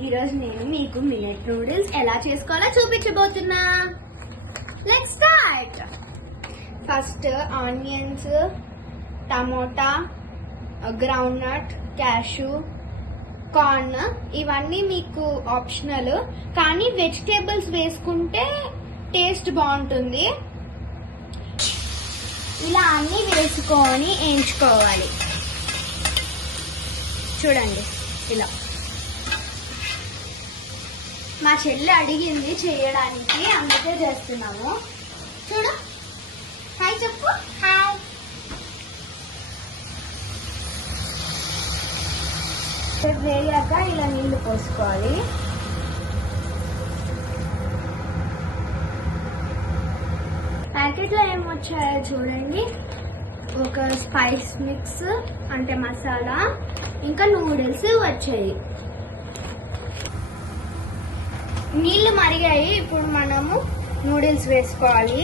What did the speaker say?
ఈరోజు నేను మీకు మిల్లెట్ నూడిల్స్ ఎలా చేసుకోవాలో చూపించబోతున్నా. Let's start. First onions, tomato, groundnut, cashew, corn ఇవన్నీ మీకు ఆప్షనల్, కానీ వెజిటేబుల్స్ వేసుకుంటే టేస్ట్ బాగుంటుంది. ఇలా అన్నీ వేసుకొని వేయించుకోవాలి. చూడండి ఇలా. మా చెల్లి అడిగింది చేయడానికి, అందుకే చేస్తున్నాము. చూడు, హాయ్ చెప్పు. హాయ్. వేగాక ఇలా నీళ్లు పోసుకోవాలి. ప్యాకెట్లో ఏమొచ్చాయో చూడండి. ఒక స్పైస్ మిక్స్ అంటే మసాలా, ఇంకా నూడిల్స్ వచ్చాయి. నీళ్లు మరిగాయి. ఇప్పుడు మనము నూడిల్స్ వేసుకోవాలి.